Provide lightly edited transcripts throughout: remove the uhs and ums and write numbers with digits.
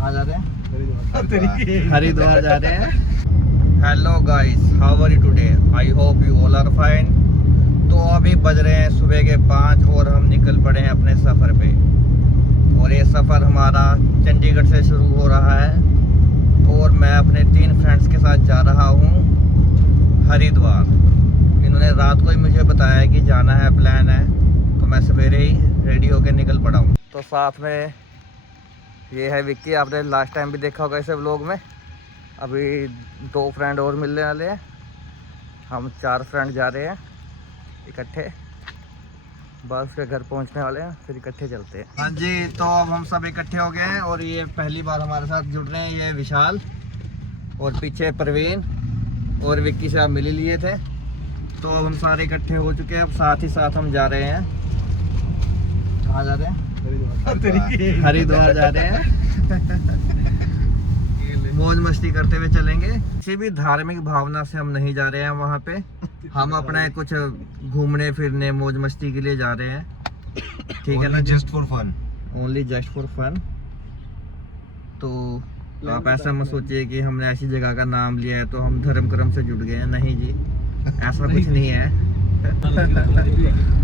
कहाँ जा रहे हैं? हरिद्वार जा रहे हैं। Hello guys, how are you today? I hope you all are fine. तो अभी बज रहे हैं सुबह के 5 और हम निकल पड़े हैं अपने सफ़र पे। और ये सफ़र हमारा चंडीगढ़ से शुरू हो रहा है और मैं अपने 3 फ्रेंड्स के साथ जा रहा हूँ हरिद्वार। इन्होंने रात को ही मुझे बताया कि जाना है, प्लान है, तो मैं सवेरे ही रेडी होकर निकल पड़ा हूँ। तो साथ में ये है विक्की, आपने लास्ट टाइम भी देखा होगा इसे व्लॉग में। अभी 2 फ्रेंड और मिलने वाले हैं, हम 4 फ्रेंड जा रहे हैं इकट्ठे। बस के घर पहुंचने वाले हैं, फिर इकट्ठे चलते हैं। हाँ जी, तो अब हम सब इकट्ठे हो गए हैं और ये पहली बार हमारे साथ जुड़ रहे हैं। ये विशाल और पीछे प्रवीण और विक्की से आप मिल ही लिए थे। तो अब हम सारे इकट्ठे हो चुके हैं। अब साथ ही साथ हम जा रहे हैं, कहाँ जा रहे हैं? हरिद्वार जा रहे हैं। मौज मस्ती करते हुए चलेंगे। किसी भी धार्मिक भावना से हम नहीं जा रहे हैं वहाँ पे। हम अपने कुछ घूमने फिरने मौज मस्ती के लिए जा रहे हैं, ठीक है ना? Just for fun, only just for fun. तो आप ऐसा मत सोचिए कि हमने ऐसी जगह का नाम लिया है तो हम धर्म कर्म से जुड़ गए हैं। नहीं जी, ऐसा कुछ नहीं है।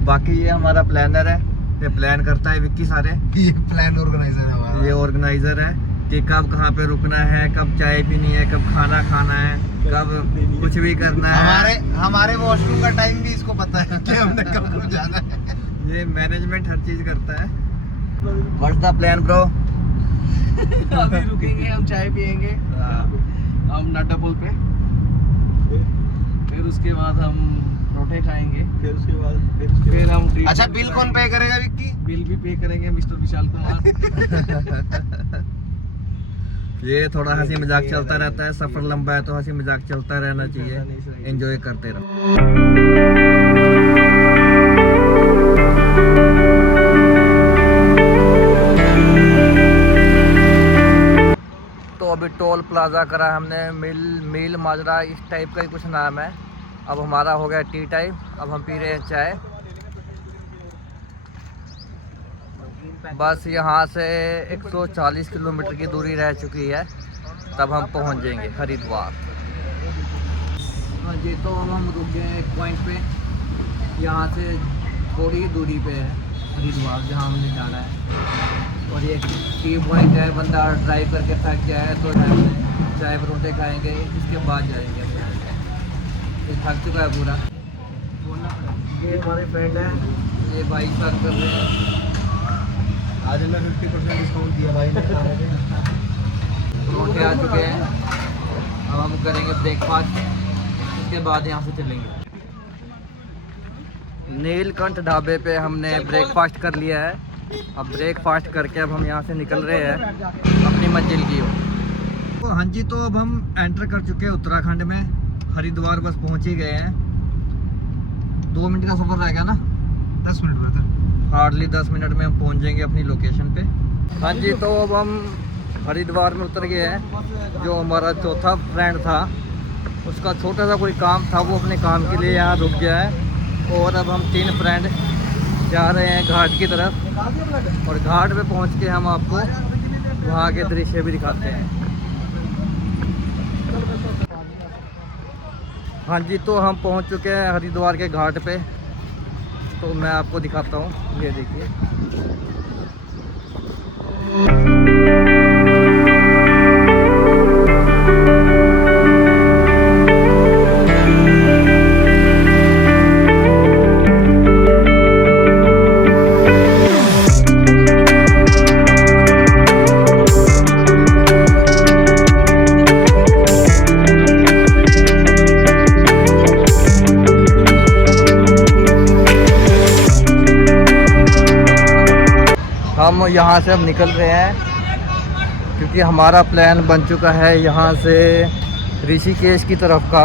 बाकी ये हमारा प्लानर है, ये प्लान करता है विक्की सारे। ये प्लान ऑर्गेनाइजर है हमारा। ये ऑर्गेनाइजर है कि कब कहाँ पे रुकना है, कब चाय पीनी है, कब खाना खाना है, कब कुछ भी करना है। हमारे वॉशरूम का टाइम भी इसको पता है कि हमने कब जाना है। ये मैनेजमेंट हर चीज करता है। What's the plan bro? अभी रुकेंगे, हम चाय पियेंगे हम नाटा पुल पे, फिर उसके बाद हम परोठे खाएंगे, फिर उसके बाद फिर हम अच्छा, बिल कौन पे करेगा विक्की? बिल भी पे करेंगे मिस्टर विशाल कुमार। ये थोड़ा हंसी मजाक चलता रहता है, सफर लंबा है तो हंसी मजाक चलता रहना चाहिए, एंजॉय करते रहो। तो अभी टोल प्लाजा करा हमने, मील माजरा इस टाइप का ही कुछ नाम है। अब हमारा हो गया टी टाइम, अब हम पी रहे हैं चाय। बस यहाँ से 140 किलोमीटर की दूरी रह चुकी है, तब हम पहुँच जाएंगे हरिद्वार। हाँ जी, तो अब हम रुक गए हैं एक पॉइंट पे। यहाँ से थोड़ी दूरी पे है हरिद्वार, जहाँ हमने जाना है। और ये टी पॉइंट है, बंदा ड्राइव करके थक गया है तो चाय परोठे खाएंगे, इसके बाद जाएंगे। ये थक चुका है पूरा। ये हमारे फ्रेंड है, ये बाइक सर्व कर रहे हैं। आज हमने 50% डिस्काउंट दिया भाई ने। परोठे आ चुके हैं, अब हम करेंगे ब्रेकफास्ट, उसके बाद यहाँ से चलेंगे। नीलकंठ ढाबे पे हमने ब्रेकफास्ट कर लिया है। अब ब्रेकफास्ट करके अब हम यहाँ से निकल रहे हैं अपनी मंजिल की ओर। तो हाँ जी, तो अब हम एंटर कर चुके हैं उत्तराखंड में। हरिद्वार बस पहुँच ही गए हैं। 2 मिनट का सफ़र रह गया ना? 10 मिनट में हार्डली 10 मिनट में हम पहुंच जाएंगे अपनी लोकेशन पे। हाँ जी, तो अब हम हरिद्वार में उतर गए हैं। जो हमारा चौथा फ्रेंड था, उसका छोटा सा कोई काम था, वो अपने काम के लिए यहाँ रुक गया है। और अब हम 3 फ्रेंड जा रहे हैं घाट की तरफ, और घाट पे पहुँच के हम आपको वहाँ के दृश्य भी दिखाते हैं। हाँ जी, तो हम पहुँच चुके हैं हरिद्वार के घाट पे। तो मैं आपको दिखाता हूँ, ये देखिए। हम यहाँ से अब निकल रहे हैं क्योंकि हमारा प्लान बन चुका है यहाँ से ऋषिकेश की तरफ का।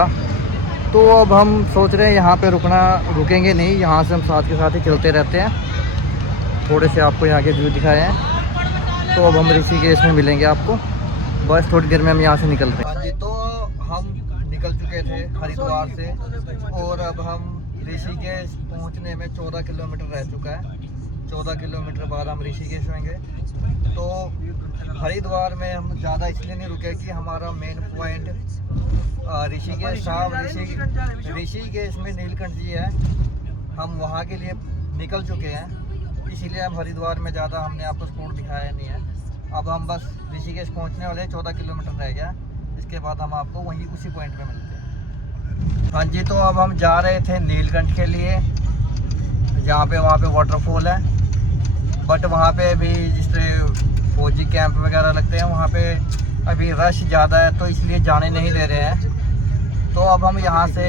तो अब हम सोच रहे हैं यहाँ पे रुकेंगे नहीं, यहाँ से हम साथ के साथ ही चलते रहते हैं। थोड़े से आपको यहाँ के व्यू दिखाए हैं। तो अब हम ऋषिकेश में मिलेंगे आपको, बस थोड़ी देर में हम यहाँ से निकल रहे हैं। हाँ जी, तो हम निकल चुके थे हरिद्वार से और अब हम ऋषिकेश पहुँचने में 14 किलोमीटर रह चुका है। 14 किलोमीटर बाद हम ऋषिकेश होंगे। तो हरिद्वार में हम ज़्यादा इसलिए नहीं रुके कि हमारा मेन पॉइंट ऋषिकेश था। ऋषिकेश में नीलकंठ जी है, हम वहाँ के लिए निकल चुके हैं, इसीलिए हम हरिद्वार में ज़्यादा हमने आपको स्पॉट दिखाया नहीं है। अब हम बस ऋषिकेश पहुँचने वाले, 14 किलोमीटर रह गया, इसके बाद हम आपको वहीं उसी पॉइंट पे मिलते हैं। हाँ जी, तो अब हम जा रहे थे नीलकंठ के लिए, जहाँ पे वहाँ पे वाटरफॉल है, बट वहाँ पे अभी जिस तरह फौजी कैंप वगैरह लगते हैं वहाँ पे अभी रश ज़्यादा है, तो इसलिए जाने नहीं दे रहे हैं। तो अब हम यहाँ से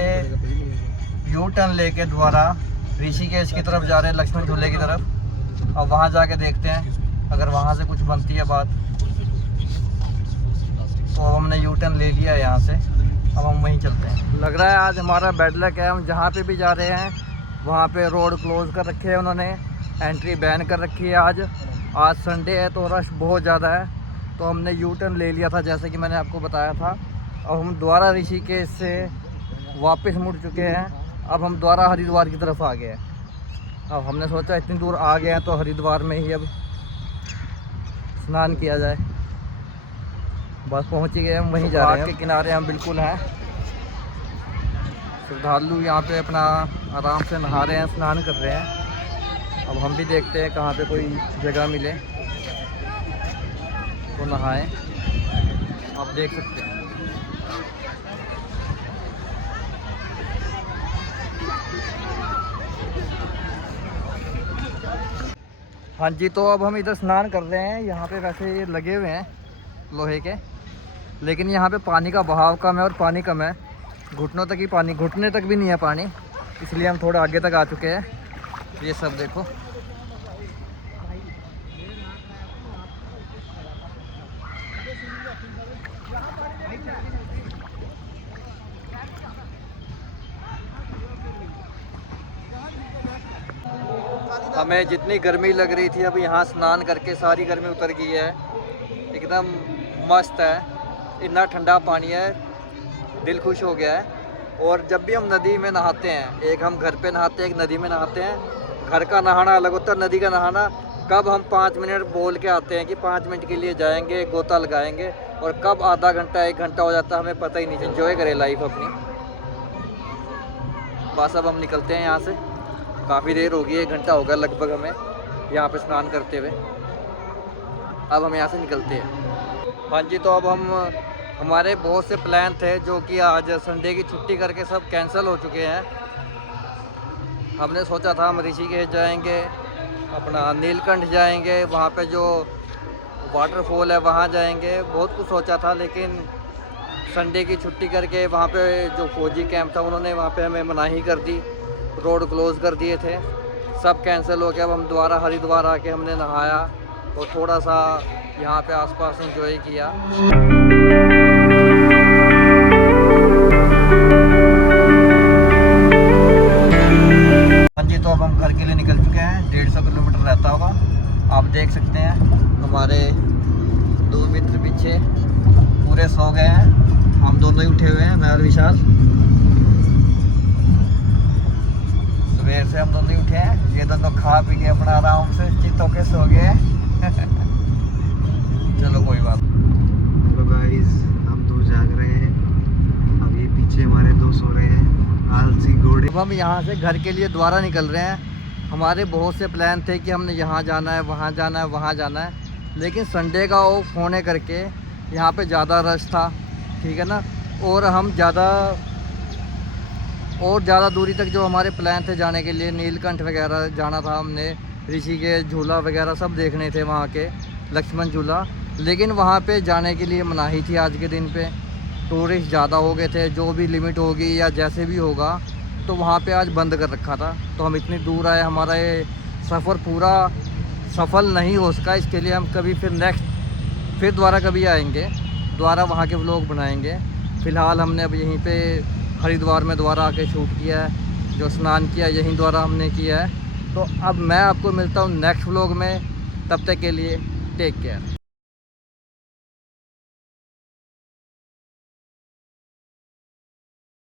यू टर्न लेके दोबारा ऋषिकेश की तरफ जा रहे हैं, लक्ष्मण झूले की तरफ। अब वहाँ जाके देखते हैं अगर वहाँ से कुछ बनती है बात। तो अब हमने यू टर्न ले लिया है यहाँ से, अब हम वहीं चलते हैं। लग रहा है आज हमारा बैड लक है, हम जहाँ पे भी जा रहे हैं वहाँ पे रोड क्लोज कर रखे हैं उन्होंने, एंट्री बैन कर रखी है। आज संडे है तो रश बहुत ज़्यादा है, तो हमने यू टर्न ले लिया था जैसे कि मैंने आपको बताया था। अब हम दोबारा ऋषिकेश से वापस मुड़ चुके हैं, अब हम दोबारा हरिद्वार की तरफ आ गए हैं। अब हमने सोचा इतनी दूर आ गए हैं तो हरिद्वार में ही अब स्नान किया जाए। बस पहुँच ही गए, हम वहीं जा रहे हैं। के किनारे हम बिल्कुल हैं, श्रद्धालु यहाँ पे अपना आराम से नहा रहे हैं, स्नान कर रहे हैं। अब हम भी देखते हैं कहाँ पे कोई जगह मिले तो नहाएं। आप देख सकते हैं। हाँ जी, तो अब हम इधर स्नान कर रहे हैं। यहाँ पे वैसे ये लगे हुए हैं लोहे के, लेकिन यहाँ पे पानी का बहाव कम है और पानी कम है, घुटनों तक ही पानी, घुटने तक भी नहीं है पानी, इसलिए हम थोड़ा आगे तक आ चुके हैं। ये सब देखो, हमें जितनी गर्मी लग रही थी अब यहाँ स्नान करके सारी गर्मी उतर गई है, एकदम मस्त है, इतना ठंडा पानी है, दिल खुश हो गया है। और जब भी हम नदी में नहाते हैं, एक हम घर पे नहाते हैं, एक नदी में नहाते हैं। घर का नहाना अलग होता है, नदी का नहाना कब हम 5 मिनट बोल के आते हैं कि 5 मिनट के लिए जाएंगे, गोता लगाएंगे, और कब आधा घंटा 1 घंटा हो जाता है हमें पता ही नहीं। एंजॉय करें लाइफ अपनी। बस अब हम निकलते हैं यहाँ से, काफ़ी देर हो गई, 1 घंटा हो गया लगभग हमें यहाँ पे स्नान करते हुए। अब हम यहाँ से निकलते हैं। हाँ जी, तो अब हम हमारे बहुत से प्लान थे जो कि आज संडे की छुट्टी करके सब कैंसिल हो चुके हैं। हमने सोचा था हम ऋषिकेश जाएंगे, अपना नीलकंठ जाएंगे, वहाँ पे जो वाटरफॉल है वहाँ जाएंगे, बहुत कुछ सोचा था, लेकिन संडे की छुट्टी करके वहाँ पे जो फौजी कैंप था उन्होंने वहाँ पे हमें मनाही कर दी, रोड क्लोज़ कर दिए थे, सब कैंसिल हो गया। अब हम दोबारा हरिद्वार आके हमने नहाया और थोड़ा सा यहाँ पे आसपास एंजॉय किया। हाँ जी, तो अब हम घर के लिए निकल चुके हैं, 150 किलोमीटर रहता होगा। आप देख सकते हैं हमारे 2 मित्र पीछे पूरे सो गए हैं, हम दोनों ही उठे हुए हैं, मैं और विशाल। सुबह से हम दोनों ही उठे हैं, ये दोनों खा पी के अपना आराम से चित होके सो गए। चलो कोई बात। हेलो गाइस, हम 2 जाग रहे हैं, अब ये पीछे हमारे 2 सो रहे हैं, आलसी घोड़े। अब हम यहाँ से घर के लिए दोबारा निकल रहे हैं। हमारे बहुत से प्लान थे कि हमने यहाँ जाना है, वहाँ जाना है, वहाँ जाना है, लेकिन संडे का ऑफ होने करके यहाँ पे ज़्यादा रश था, ठीक है ना, और हम ज़्यादा दूरी तक जो हमारे प्लान थे जाने के लिए, नीलकंठ वगैरह जाना था हमने, ऋषिकेश झूला वगैरह सब देखने थे वहाँ के, लक्ष्मण झूला, लेकिन वहाँ पे जाने के लिए मनाही थी आज के दिन पे। टूरिस्ट ज़्यादा हो गए थे, जो भी लिमिट होगी या जैसे भी होगा, तो वहाँ पे आज बंद कर रखा था। तो हम इतनी दूर आए, हमारा ये सफ़र पूरा सफल नहीं हो सका, इसके लिए हम कभी फिर दोबारा कभी आएंगे, दोबारा वहाँ के व्लॉग बनाएंगे। फ़िलहाल हमने अब यहीं पे हरिद्वार में दोबारा आके शूट किया है, जो स्नान किया यहीं द्वारा हमने किया है। तो अब मैं आपको मिलता हूँ नेक्स्ट व्लॉग में, तब तक के लिए टेक केयर।